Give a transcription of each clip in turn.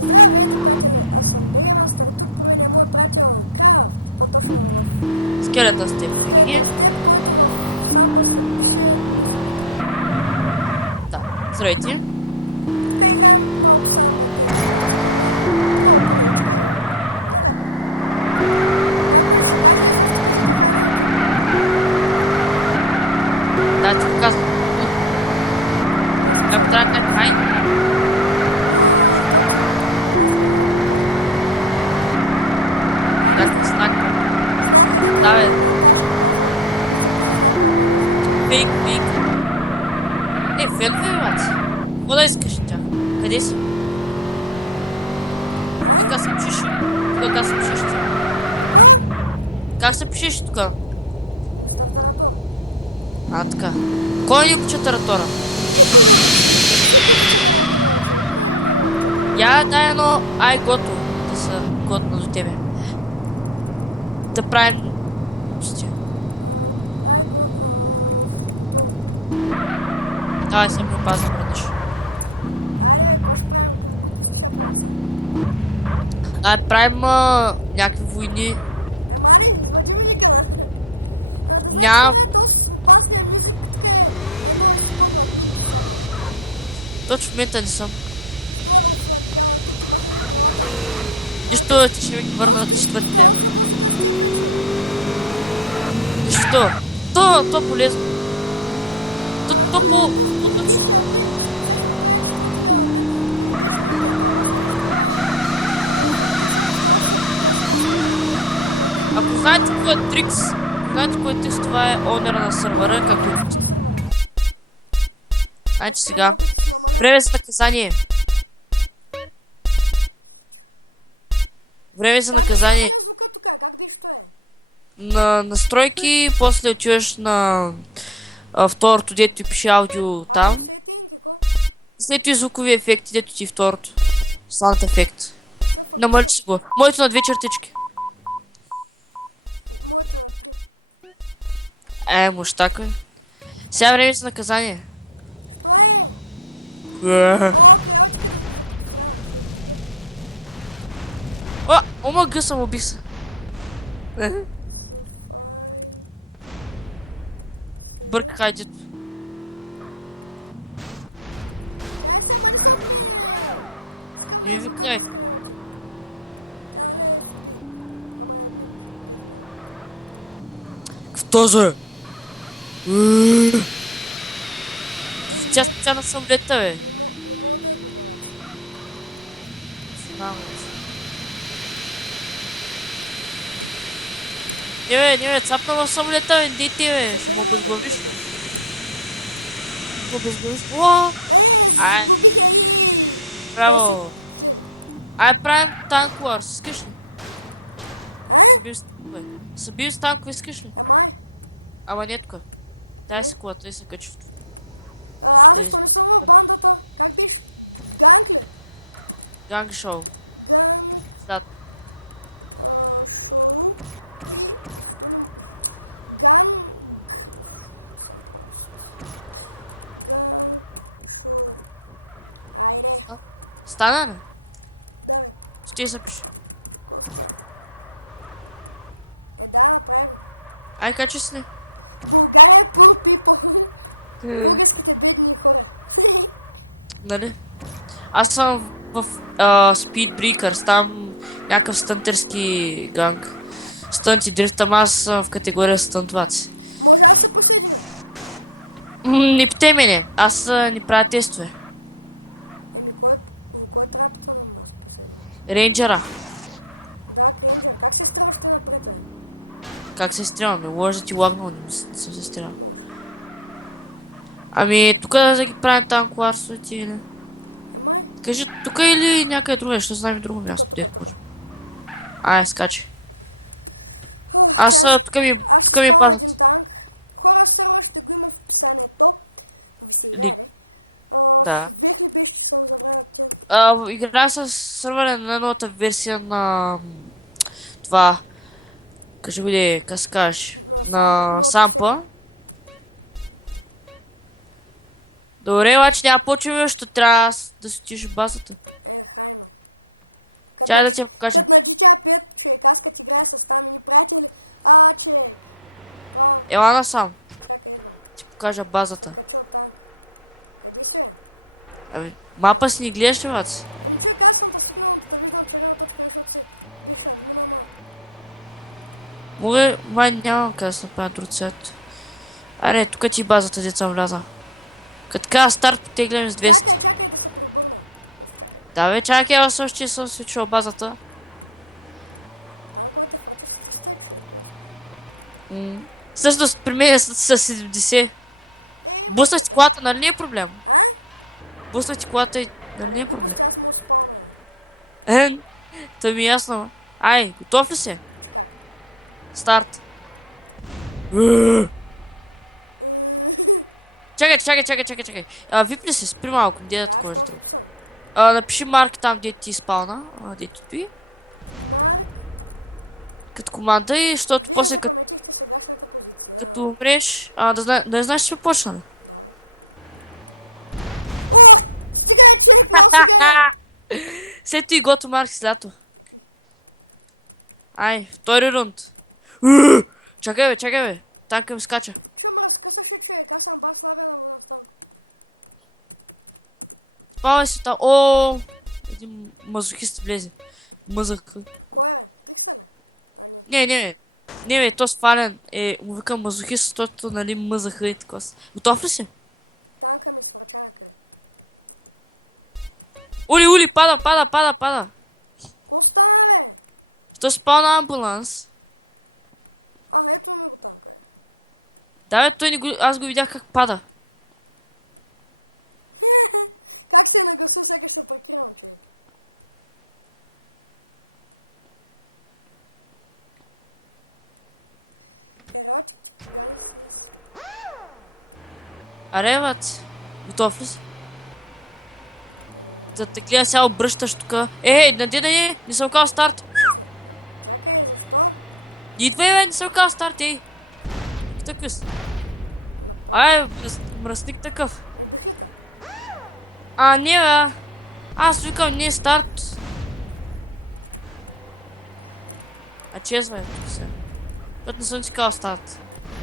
Здравейте, приятели! Аз съм BG-Master, тук при мен е мой приятел Крафт, по-точно в Skeleton Step. Skeleton Step, който в сампа се пише мюзик. Да, здравейте. Тук играем малко сам, бе, да прецикаме. Много поречка и... Нали? Някой ще каже ли изобщо, кажете хай на YouTube? Да, ти го казвам. Не съм чул трябва да някой е да хай. точно. Разби, не го кажа. Айде, знак. Знак, където Да, е бе. менташка, казва. И се пише знака, ама не значи. Пик. Фетва е, бати. Какво да искаш от тях? Къде си? А? Как се пишеш? Как се пишеш? Какво? Как се пишеш тук? Мистер Таратор. Така. Кой ни обича Таратора? Никой не обича. Всеки обича Таратора, човек. Кой не обича Таратора? Я дай едно ай-гото да са готно до тебе. Да правим... Ай го... готово. Давай съм ми пазим веднъж. Айде, бе, какво ще правим? Какви глупости ще правим сега? Правим някакви войни. Мари, извади ми никъде. Да знаете Няма. къде е този опасния мюзик, тук е едно изпълно админче сега, нали? Точно в момента не съм. Що е бяла, те ти махаха правата? Нищо, ти ще ми върна Този да трист четвъртия. поставя са бързика с теб вече. Нищо. То полезно. Този преди беше админ, сега ще го правя четвърти лева админ, преди беше на детето, ама сега нещо май. Защото ти са поставя са бързика с теб. Ако знаете кой е трикс, това е онера на сървъра. Он е на сървъра. Айде сега. Малко да се намаля. Време за наказание. Време за Как да се наказание. намаля звука тук? Как беше то е? На настройки, после отиваш на второто, дето ти пише аудио там. Айде, сетинг, какво? След и звукови ефекти, дето ти второто. Sound ефект. Съфък. Намалиш го. Моето на 2 чертички. Моето на 3. Мущака. Сега време за наказание. Що е? О, крайочка да заподозрявам. Омага съм убих се. Файн. Бърка хайдето. Чай се, ама не се от мене! Искам да Не е викай. глубока с крайочек. Тя нали е с убит. Ама е админ, 5 лева. Този! Не Тя мога- специално самолета, бе. не мога да я губя, баци. Не бе, цапна в самолета, бе, дете, бе. Защо не мога да я губя този? О, Ай. Загубих я и... браво. 50 хиляди. Ай, правим танк wars, искаш ли? А? Събил с танкове, искаш ли? Май. Ама не така. Дай си колата и се качи. Аз защо не съм в бандата? Как биш? Ганг ли? Ганг шоу. Ганг... Да. Шоу и... Защо не... Ганг... Съм прост. Ганг... Шоу... Айде. Стана ли? Да, бе. Ще се пише. Коста. Да, направи го. Ай, качи си ли? България е poor people. Българските бедни хора. Нали? Аз съм в Speed Breakers, там някакъв стънтерски ганг. Стънт и дрифт, ама аз съм в категория стънтваци. Може аз се посъединя? Не пите мене, аз не правя тестове. Кой трапата не може да се посъединя? Рейнджера. Да, Кренджер. Как се стрелваш ти напред, бе? Как се стрелваме? Може да ти лапна, не съм се стрелвам. Може. Ами, тук да ги правим там класовете или... Май. Кажи, тук или някъде друга, ще знаем друго място. Тук. Ай, скачи. Аз тук ми... Аз ще тук ми спомня пада. един танк. Хора, сервер ще го има в описанието. Ако ви се играе, Да. Вех ли беше, че съм забравил тя? Играя с сървъра на новата версия на... Това... Кажи ми, как се кажеш? На сампа. Добре, обаче няма почваме, защото трябва да си отиш в базата. Хайно. Чай да ти покажа. Като на GTA 5, човек, аз като играя с там и ни приятели, човек. Право, Ела насам. чакай, идвам. Ти покажа Се базата. кача от танк. Къде си, бе? Ами, мапа си ни гледаш ли, бац? Човек, аз съм те свикнал да те виждам червена точка, защото си беше админа, ама... Море, май нямам къде да се направя друг цвет. Аре, тук ти базата, дет съм влязал. Като така старт, те гледам с 200. Чакай да се пробърна. Чакай. Да бе, чакай, аз още съм свичал базата. Танковете фърчат с 300 човек, кое искаш? Всъщност при мен е с 70. Буснах ти колата, нали е проблем? Буснах ти колата и... Абе, глупости, аз му спална, Та ми е ясно. Ай, готов ли си? Че как? Старт. Чакай. Випни се, спри малко. Да, що випсам? Напиши Марк там, где ти спална. Дето би. Марк, Като команда и, защото вие после запаметихте сегашната позиция. като умреш, да знаеш, че сме почнали. Да, бе. Ох! Стига човек, много сега! Сето и гото Марк с лято. Ай, втори рунд. Чакай бе. Танка ми скача. Чу ме разкъсаше човек, аз съм бас слабия на водостанко. Спавай си там. О, един мазохист влезе. Мъзък. Кой е, бе? Трикса ли? Не. Не бе, то спален му викам мазохист, защото нали мъзаха и така. Готов ли си? Танка ми свърча някъде. Ули, пада. Ко стана, бе? Що спал на амбуланс? Ето ми го танка, бе. Да бе, аз го видях как пада. Как се е нагласил, сякаш се паркирам, човек. Каротик, гали си. Аре, бат, готов ли си? Да те гледа сега обръщаш тука. Не съм казал старт. Чакай, защо? Идвай, бе, не съм казал старт, Такъв. Мръсник такъв. Убих ли те? Не, бе. Аз викам, не е старт. Честно е. Път не съм си казал старт.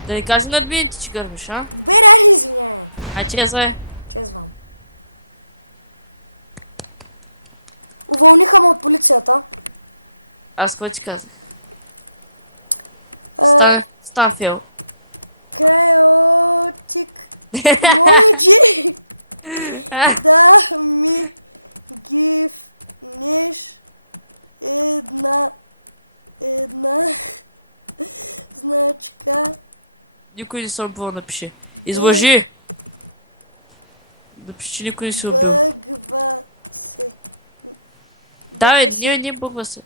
Да ни кажем на админите, че гърмиш, а? Добре, дай, извиняй. Честно е. Чезвам. Уволниха ме от полицията. Аз какво ти казах? А, Станфил. Крайотик. Може да ми гифнеш една значка. Никой не съм убил, напиши. Излъжи! Напиши, че никой не се убил. Бъгва се. Да, бе, не бъгва се.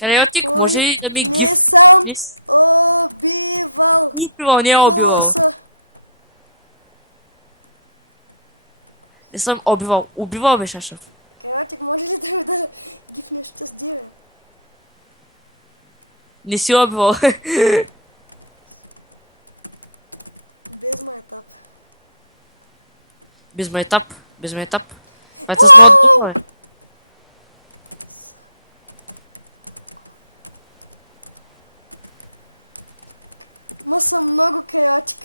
Крайотик, може ли да ми Не гиф... съм убивал. Не е убивал. Пулса. Не съм убивал. Убивал ме, Шашев. Крайотик, може ли да ми да гифнеш с диве? Не си убивал. Без майтап. Без майтап. Това ти сме отдухва, бе. Ма съм много крайотик.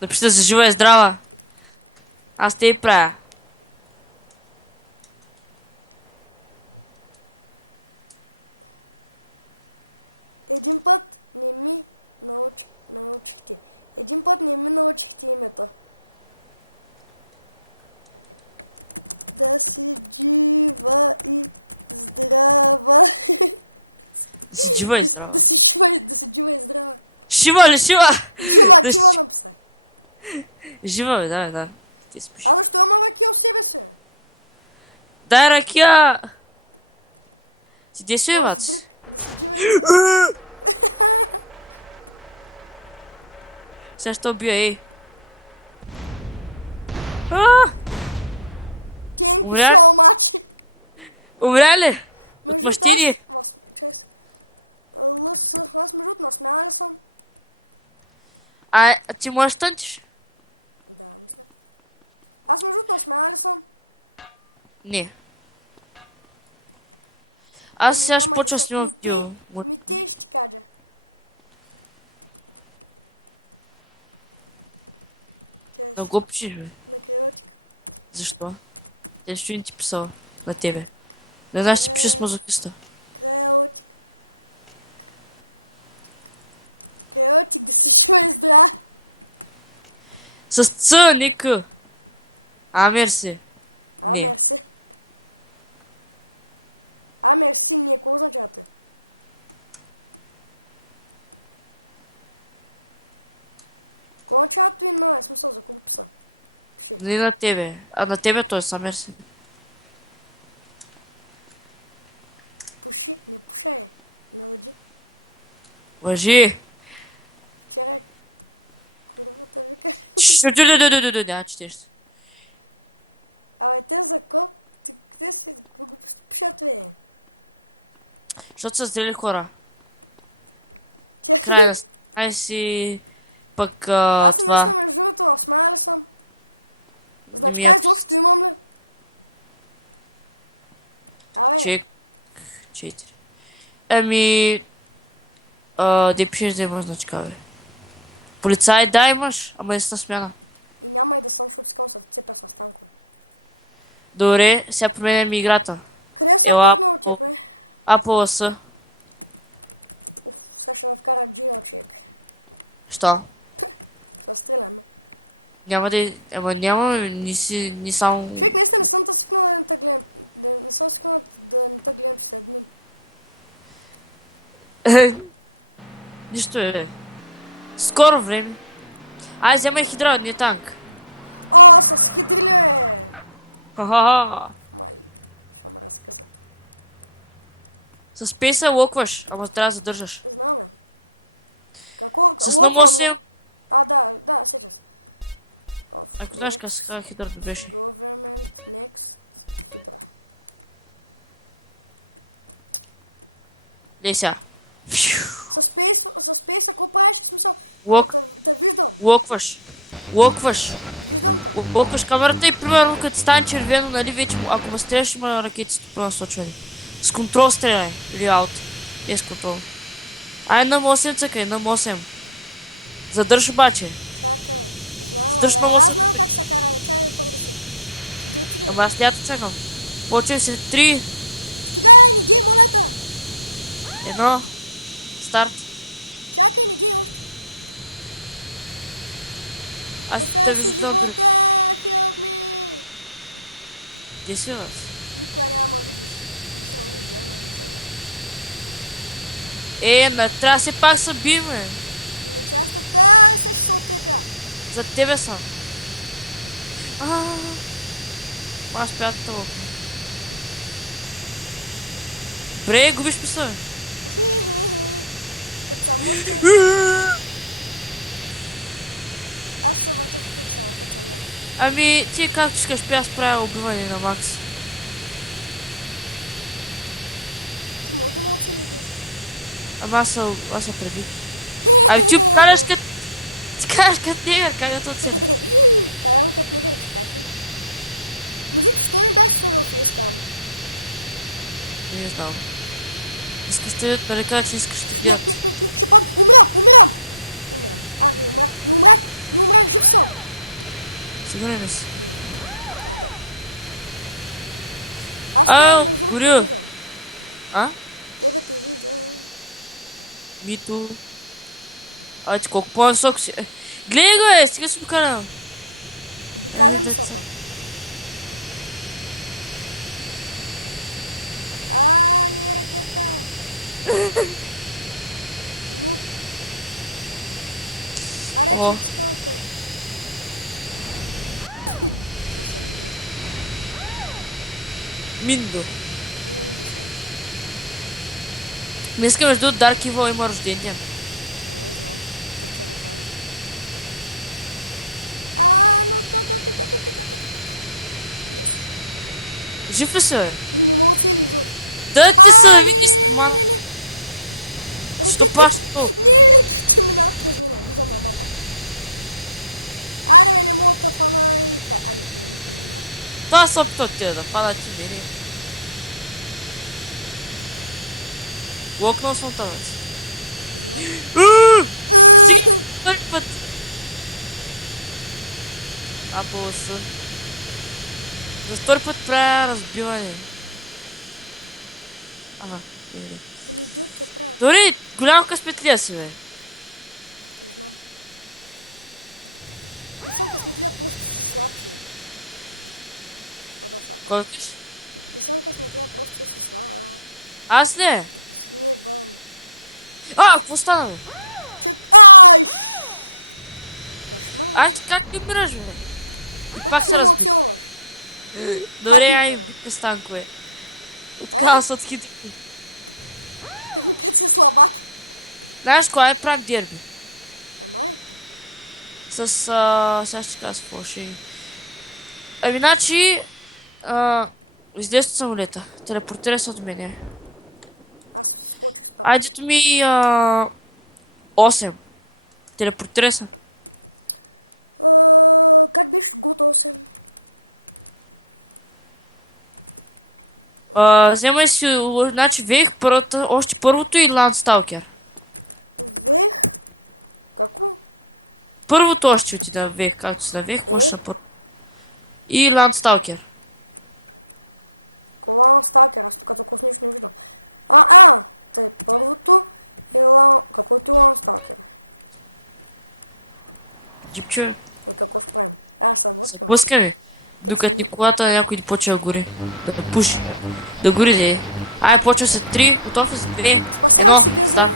Напиши да се жива и здрава. Аз те и правя. Един път не ми научихте. Един път не ми научихте името. Да си жива и здрава. Да си жива и здрава. Да си жива и здрава. Шива ли, шива? Жива написах. Жива, бе, да. А защо има ракия у себе си? Дай ракия! Ти де си, бач? Да си жива и здрава. Сега ще убия, Thank you Умря? so much. Умря ли? Между Отпусти аз между насмяна ли съм? Ти можеш тънтиш? Да, мисля. Аз между насмяна ли съм? Не. Аз сега ще няма да почва да съм- снимам видео. Ми те ще ти кажа. Чай Да се, го пишеш, бе. на крайочек. Защо? Те ще не ти писал на тебе. Не знаеш, че пише с мазохиста. Крайочек. Крайочек да си жива и здрав. С Ц, не К. Мерси. Не. Мерси. Мерси не, какво означава те? Какво означава и на смисъл за кого писа? Пиши. Не на тебе. А на тебе той са мерси. Пуши, не пушай. Не лъжи. Лъжи. Вчера курвата вика. Няма четеш. Абе, те за кол? Ти къде си? Какво го пишат, бе? Защото са зрели хора. Че... Ай си... Пък Аз съм това... наистина между другото, смая ли съм? Значи, Ами, как изобщо имам ли? Абе, Чек. 4. Ами... Де пишеш да имаш значка, бе. Полицай, да имаш, ама е на смяна. и няма и да съм, защото искам да се цепя с танкове. Добре, сега променяме играта. Къде са Ела, по-много от бе? АПЛС. Уф, сега ще ме вкара Джино, човек. Що? Да стреляме. Няма да... Ама няма, ни само... Човек, наистина не съм свикнал да не те гледам. Не съм свикнал да не те гледам, че се един. Нищо е. Скоро време. Ай, вземай хидра, не танк. О, с хидрили, бе! Ха-ха-ха. Мали, ще ме разкъсат. С пейса локваш, ама трябва да задържаш. Знам, бе. Какво? С Лопвам, носим. А, да, сейчас. Ако знаеш как с хидра беше. Government, next, хидра. Лей сега. С спейс, ако правиш, в смисъл, Лок. да виждам. Локваш. Локваш. Виждам те. Локваш камерата и примерно като стане червено, нали вече, ако ме стреляш, има ракетите пренасочвани. С контрол стреляй. Или аут. Е с контрол. Ай, на 8 цъкай, на 8. Задърж обаче. Чакай. Знам, Защо бе. не Аз съм- знам как се кара, бе. Чакай първо да си. Иди. Ама аз лято чакам. Почвай се 3, Стигай, не дей, моля те. 1, старт. Чакай, не дей още. Аз Оставя си живота, help me. Где си аз? Никога няма да видиш. Ще ме видиш, няма да сега. Не трябва се пак са биме. Не частата, се ще се отрепя. За тебе съм. Аз приятелта лопна. Бре, губиш писа. Като съм мощен. Аз се въртя в кръг само, като съм я. Ами, ти както искаш, аз правя убиване на Макс. Ти може да ме оцелите. Ама аз се пребих. Ами ти покажеш като... Ти кажеш като негър, как да те оценя? Карам като негър, че как ли? Между другото, що не бях сложил фейскам? Не знам. Искаш ти да река, че искаш да Не, пия. ще падна, умирам! А, не умрах, жив съм. Сигурен ли си? А, да. Аз трябва между другото горил. те виждам. А? Тебе те виждам. Мито. Ти колко по-висок си. Гледай го, стига си покарам. Обикалям високо. Не е ракета. Ну. Аре, О. чек скалата. Това съм излъг. Миндо. Не съм. Днеска между Dark Evil има рожден ден. Не знам. Това вчера казах. Но. Yes. Жив ли си, бе? Не мога цели изобщо. Да, ти са, виж Не. Що Ракета. пашто? Не, ракета минава през мене. Виждам на мапа. Аре, бе, не мога да фана и... не умрах. Това се опита от тебе да пада ти мини. Локнал съм тавец. Знам. Първи път. Аполоса. За втори път правя разбиване. Ага, види. Ами идиот я правят. Дори голям късметлия си, бе. Не знам. Не съм късметлия, просто си слабши. Какво да сапа? Кой пиш? Не съм късметлия, просто си слаб. Аз не. Не бъм. Какво стана, бе? Чек. Ай! Кошмар. Ай, ти как ми мираш, бе? Пък ще ме оцелваш. Добре, ми ай, мирам? Станкове. Е? Аз от хит. Ами като си слабак. Знаеш кой е прак дерби? Емай? Сега ще кажа какво ще... Ами, значи... Излез от самолета. Телепортира се от мене. Аз скочих с парата. Айдето ми 8. Телепортира се. Как беше готов съм? Вземай си, значи вех, още първото и Ландсталкер. Вех? Како? Първото още ти да вех, както си да вех, може да първо. И Ландсталкер. Колан Сталкер, аз тук толкова нищо не виждам. Тъй първото е Каквото е Лан Сталкер? Джипче, И какво ще правим? Аз съм блъскам. блъскаме. Докато ни колата някой да почва да гори. Да пуши. Да гори ли? Ай, почва се 3, готов е за 2. Спасявам си газа.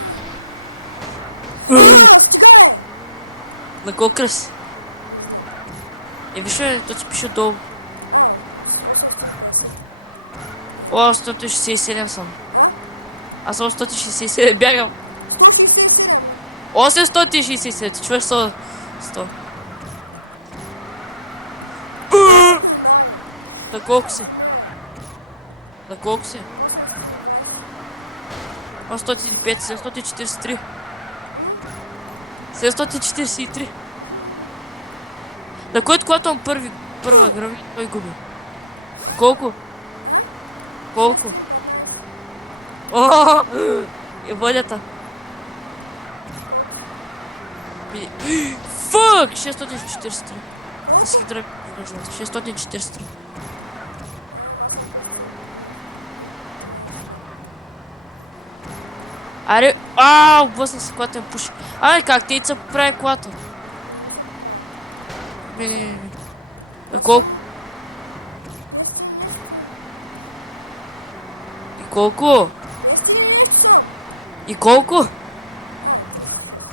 Да. Стига На колко кръс? Не знам. Виж ли, то ти пише долу. 850. 867 съм. Аз 867 бягам. 167, бе. 867, ти чуваш 100. Най. На колко си? Вземи, бе. На колко си? 820. 805, 743. 743. На който когато он първи грави, той губи. Колко? Колко? 615. О, е водята. Колко си? Фък! 643. Колко? 643. Аз съм 513, да. Аре, облъсна се, когато я пуши. Как тейца прави колата? Не се поправя. Не. Аз съм 500 нещо. И колко? 500 нещо съм. И колко? 36.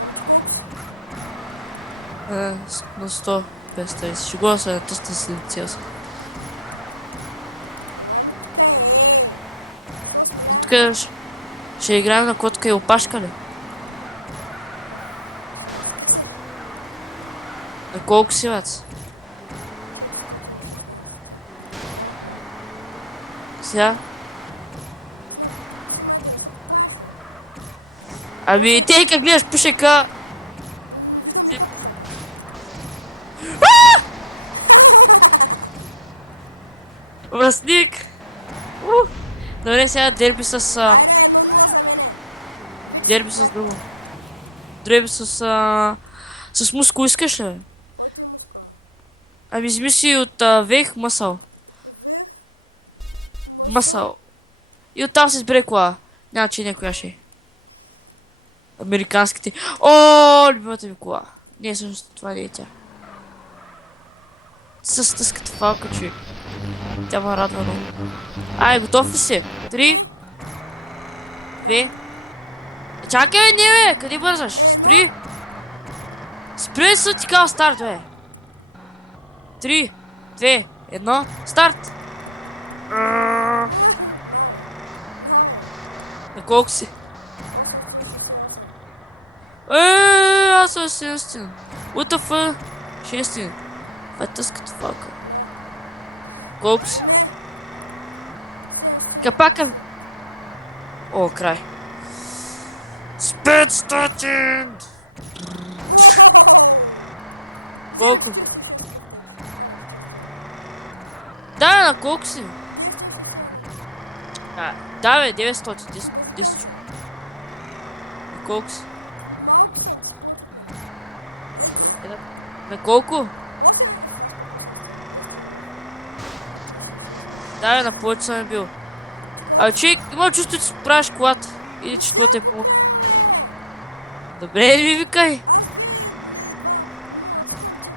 Ами ти колко си? На 100. 500. Шегувам се на тъста с лиция си. Ами тук е. Се осмиляваш. Тук ще играем на котка и опашка ли? Ще ме скъсаш. На колко си, бац? 416. Да. Сега? Знам, си май да не се поправиш, бе. Ами ти как гледаш пушека? Не виждам никаква пушака. Възник! Добре, сега дерби с... Айде, 1-0 за мене. Вече Дерби си с друго. бакпад. Дерби с мускул искаш ли? Който е мускула? Ами измисли от вех масъл. Вех. Масъл. И оттам се избере кола. Няма че някоя ще е. Американските. Любимата ми кола. Не, всъщност това не е тя. С тъската фалка, човек. Тя ме радва много. Готов ли си? 3, Да. 2. Чакай, не бе! Къде бързаш? 1. 3. Спри се ти кал старт, бе! 3, 2, 1, старт! На, бе. На колко си? 868. Аз съм 6. UTF 6. Това е тъската фалка. На. Колко си? Вземе. 700. Капака. Край. С 500! Вземи Колко? 46 кръвтеч. Айде, 49. Да, на колко си? 961. Да, бе, 900. Базикам се. На колко си? Малко съм, ти си повече от мене. Ей, пф, На колко? 8, аз пак 8 стигна. 10 стигна. 36 вече. Да, бе, на повече съм бил. Ти колко? А човек, има чувство, че си поправиш колата. Или Не че се пътя е поправя, бе! Добре, ми викай. Аз два, не мога да скам ти.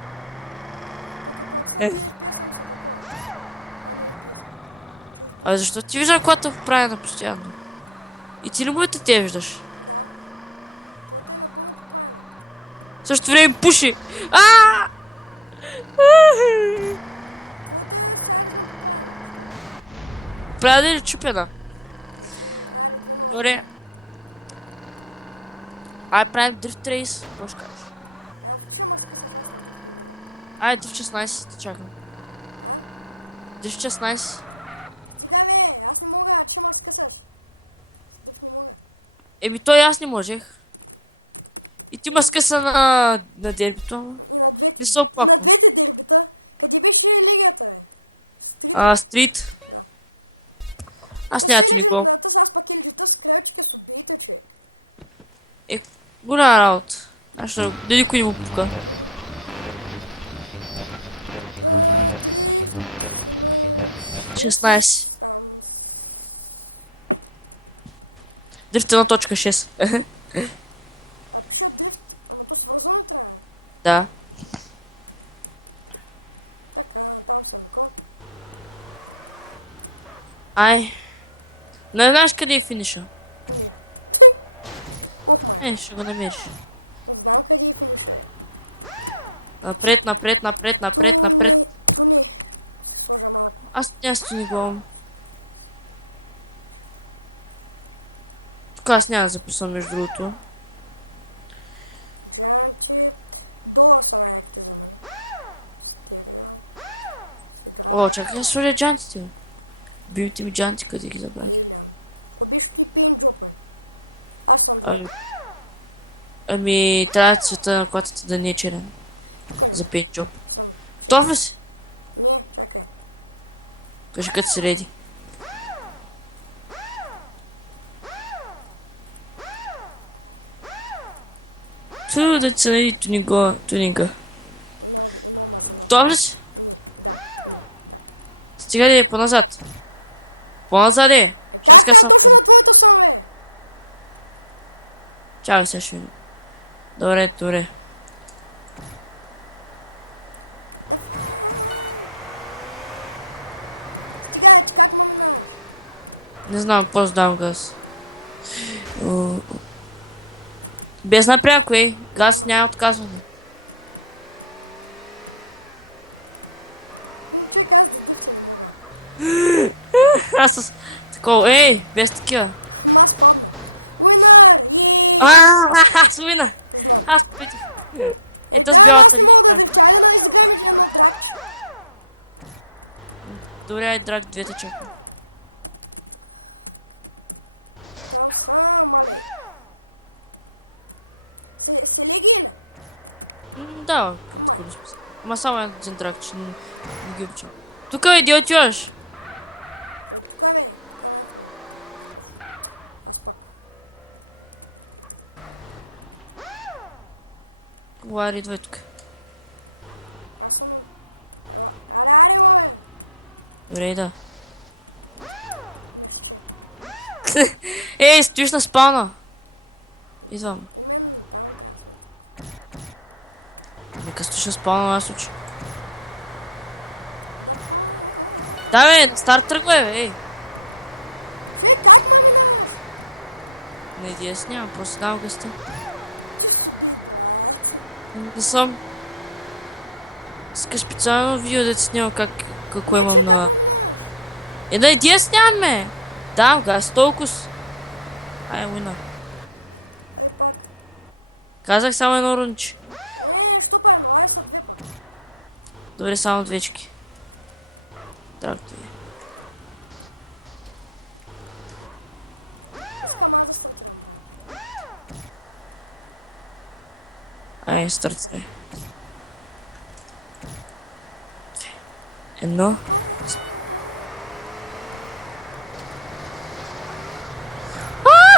Пък ако съм 2 FPS съм са такова. А не FPS. А защо ти виждам колата е поправена постоянно? И ти не будете те виждаш. Да. Твоята е напълно поправена. В същото време пуши. Твоята е сега виждам поправена. Правда ли чупена? Вече, айде 2-0. Добре. Ай, правим дрифт рейс. Какво ще кажеш? В че ма скъсаш, аз на дрифт не мога. Ай, дрифт 16, те чакам. А? Дрифт 16. Стига, бе, аз не мога, че ма скъсаш. С дрифт не мога. Еми той аз не можех. И ти ма скъса на дербито. И на двете. Ти са И на двете дербита. Къде беше легията, бе? Стрит. Стрит. Да. Аз Та няма се ти лежим, никога. да, аз пак е лежита с крайчика с убийта, човек. Голяма работа. Аз ще... Да никой не му пука. Дрифт, 16. Там Дрифт 1.6. пиша дрифт, ама то свързано трябва. Да. Така, там съм Мико. Ай. Не знаеш къде е финиша? Не. Ох, май. Не, ще го намериш. Знам къде е финиша, бе. Напред, напред, напред, напред, напред. Ту не. Се сложа малко. Аз не главам. Тук аз няма да записвам между другото. Джанти. Долу са най-яките за мен. Стерео. О, Хидравлик. чакай да сложа джантите. Любимите ми джанти, къде ги забравя. Илям. Ко беше ти пейн джоп, бе? Аз съм двойка. Ами, трябва цвета на клатата да не е черен. Тук не За пейнт джоб. съм. Готов ли си? Не, чакай. Кажи като си реди. Трудно да се нади тунинга. Много мазано. Готов ли си? Не, да. Стига да е по-назад. По-назад е. Как там точно на твоето съм, бе? Чакай сега ще... Добре. Давай! Стига, че как ме минаваш? Не знам, просто дам газ. Без напряко, газ няма отказване. Чакай, аз да дъвтя не мога. Аз с... Такова, без такива. Аз падна. Уинър! Еее! Аз уина. Знам. Аз питах. Да, ама аз не мога да дъвтя. Айде да изиграем едно дракче. Добре, драг, двете чакам. Там съм, алей. Се леги или? Да. Май. Ма само един драг, че не ги обичам. Тук е, де отиваш? Тук бе. Тук не е хубаво. Аз пак. Лари, идвай тук. Аз съм... Аре, бе. Добре, да. Мерсче. Стоиш на спална. Идвам. И мен там трябва да сме. Нека стоиш на спална, аз учи. Давай. Да, бе, старт тръгва, бе, Как ме минаваш? Не идея няма, просто дам гъста. Ти ще се убий, брат. Не съм. Искаш специално видео да ти снимам какво Не, имам че как на... ме минаваш? Да идея нямаме. Да, газ, толкова. Ай, уина. Ай пак. Казах само едно рунче. Що па едно? Ай са две пак. Добре, само двечки. Тракто е. Искам аз да стартирам, брат. Ай, стартирай. Едно.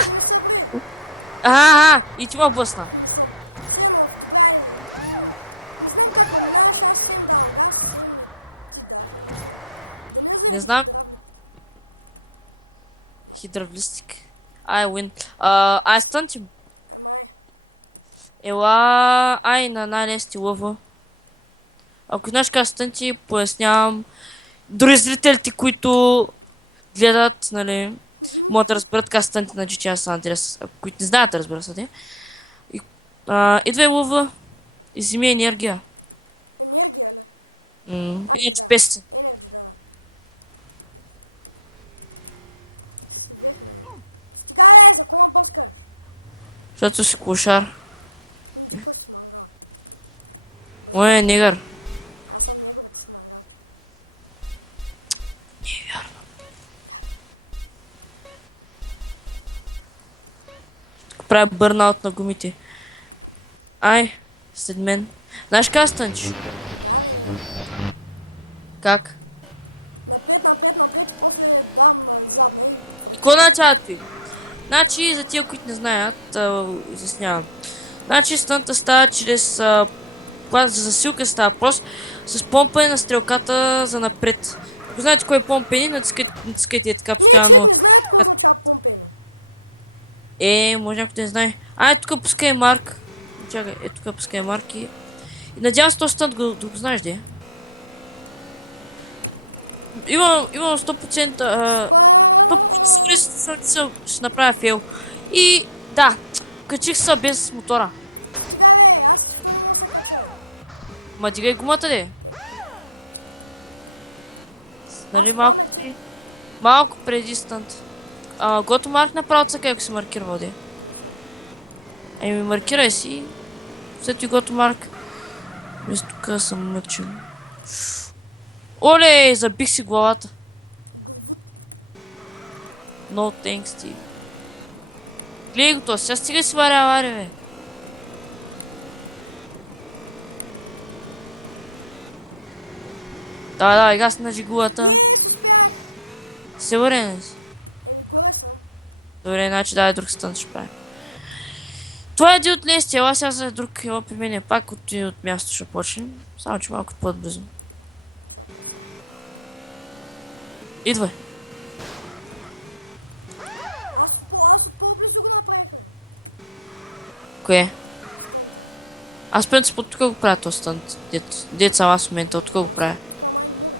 Ти не събри. И ти ме блъсна. Не съм. Сено, добре. Не знам как ме минаваш, аз съвсем давам газ, съвсем и ти даш, ама не знам. Да не е заради знам. хидравликата. Хидравлистик. I win. Ай, стънти. Май. Ела, на най-лести лъва. Ако знаеш как стънти, пояснявам. Дори зрителите, които гледат, нали, могат да разберат как стънти на GTA San Andreas. Които не знаят, разбира се, де. Идвай лъва и вземи енергия. Енергия, ли? Иначе песен. Енерджи, да. Си бехме. Стига, бе, за кома боскаш? Защото си клошар. Ти къв си мангал. Ой, негър. Аз съм негова, ти си мангалче. Правя бърнаут на гумите. Ай, след мен. Знаеш как стънчиш? Да, бе. Как? Напред и после дам на задна и... Какво означава ти? Значи, за тия, които не знаят, изяснявам. Значи, стънта става чрез... когато за засилка става просто с помпане на стрелката за напред. Ако знаете кой е помпени, натискайте така. Не, човек не знае какво означава помпени. Може някой да не знае. Тук пускай Марк. Чакай, тук пускай Марк и надявам се този стънт го знаеш, де? Имам 100% ще направя фейл. И да, качих се без мотора. Стига, бе, аз защо не мога да се кача? Ма дигай гумата, де? Аз спаме, че... Малко преди стънт. Гото Марк направо цъка, ако си маркирал, де? Не съм. Маркирай си. След и Гото Марк. Вместо тук съм мъчен. Оле, забих си главата. Главут. No thanks, ти. Гледай го то, сега стига си варя, бе. Давай, гасна жигулата. Ес, успях! Сигурен ли си? Горе съм. Добре, значи давай друг стънт ще правя. Това е един от лести, ела сега за друг има при мен. Пак от място ще почнем. Само че малко по-близо. Чакай сега. Идвай. Аз от по-близо го направих, бе. Кое? Стънта. Аз принцип от тук го правя този стънт. Деца аз в момента от тук го правя. Тук май не мога.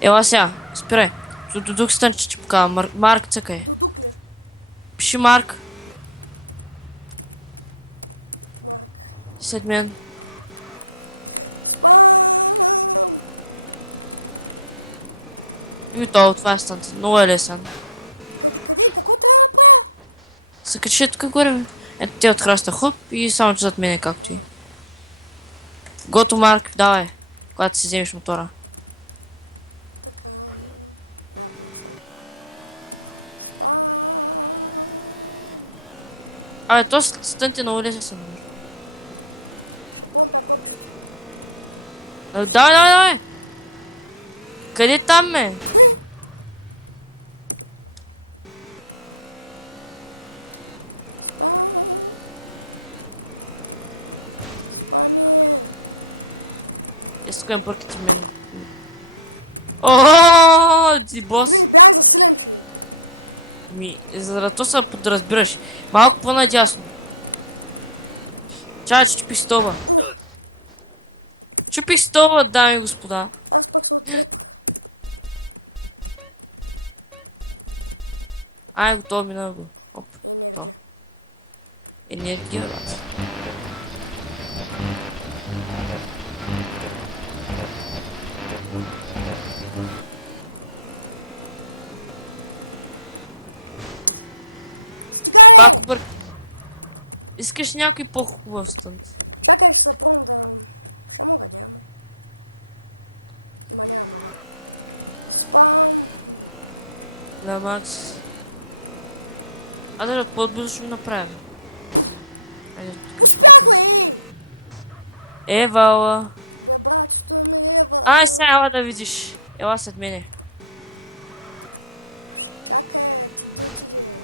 Ела сега, спирай. До друг стънт ще ти покажа. Марк цъкай. Дудук ли? Пиши Марк. Марк. След мен. Спам! И това е стънт. Много е лесен. Къде? Какво трябва да направя? Се качи тук горе. Ето ти от храста хоп и само че зад мен е както и. Гото Марк, давай. Когато си вземеш мотора. Така... Марк съм. Спам! То стънт е много лесен. Ще помпя копчето. Давай! Къде там, бе? Спам! Спаме! Искам бъркати мен. Ооо, ти бос! Дори не бях засилен, човек. За да то се подразбираш. Малко по-надясно. Чай, че чупих стола. Чупих стола, дами и господа. Аз пък се отрепах. Готово минава. Енерджи. Енергия. Стига, бе! Искаш някой по-хубав стънт. Чакай, ще се пробвам да... Ще мога, няма. Ма няма мога. Спам! Давай. Да по-близо ще го направим. Успях, бе! Вала. Бе, братчето ми Ева. Ай, сега ела да видиш. Ела след мене. Чакай, ти да отиде.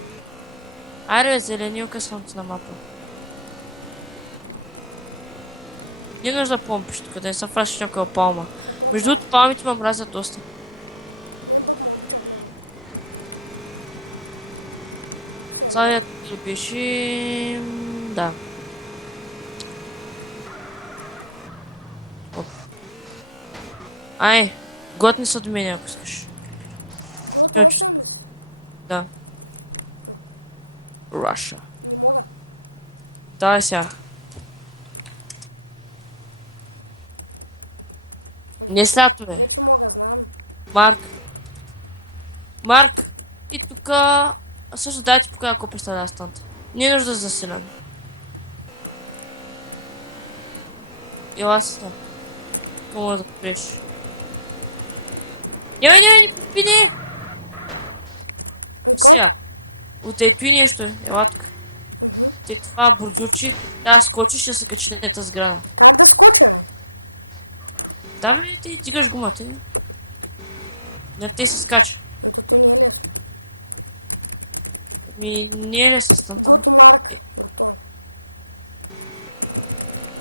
Айде, бе, зеленилка слънце на мапа. Не нужда помпиш тук, да не се фращаш някаква палма. Ще помня. Между другото, палмите ме мразят доста. Мен пък ме обичат много. Все Сега едно. да пишем... Да. Оп. Ай, готни са до мен, ако искаш. Готово съм ли си? Да. Russia. Не мога. Давай сега. Не сляпо, бе. Вече мога, знам. Марк. Марк, ти тук... Също дай ти тук, ако представлява станта. Не е нужда за засилен. Ела си сляпо. Мога да купиш. Не, пили! Какво? Сега. Отепи нещо, ела тук. Мгм. Те това бурдючи, да скочиш и се качи на тази сграда. Как да скоча, бе? Да, бе, ти тигаш гумата. Да ти се скача. Но то ти не е лесно. Не е лесно. Гото, Марк. Готово.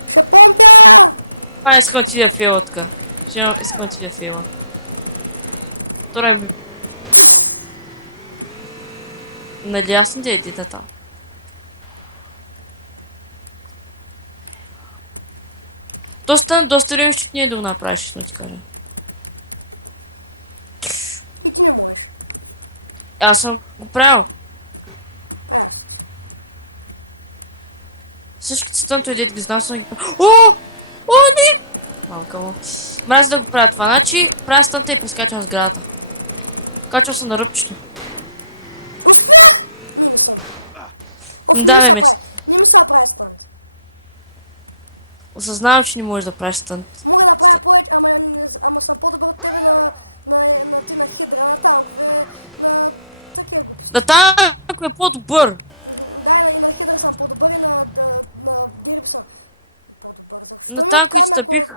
Ще помпя! Това иска да ти е фейлотка. Ще няма иска да ти е фейла. Втора ми. Надясно ти е детата. Доста време ще не е да го направиш, ще разкажа. И ти не можеш. Аз съм го правил. Правя си ти. Същото стънто дед ги знам съм. О! О, не! Малкаво. Мраз да го правя това. Значи, правя стънта и прескачам сградата. Качвам се на ръбчето. Успях! Не съм. Оф, не Да, ми се бе, прави. Не ми се прави стънт. Осъзнавам, че не можеш да правиш стънт. Мога да правя повече, ама съм по-добър от тебе на хидра, на танкове, на такива глупости. Да танк е по-добър. Да, и на хидра съм по-добър и на герби съм по-добър. Защо На ми танк открадна, ако изтъпих...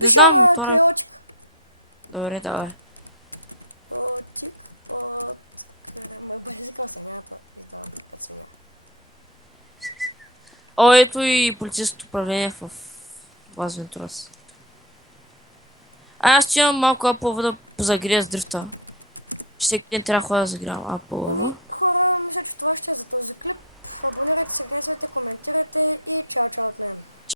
пиша на крайочек? Добре, давай. Отик, от... Ме базикам свинята, издавам като свиня. О, ето и полицейското управление в Лас Вентурас. Аз че имам малко апове да позагрия с дрифта. Всеки ден трябва да ходя да загрявам апове. Хора, мисля, че това ще е за този клип. Абонирайте се, харесвайте, коментирайте и чао от мен.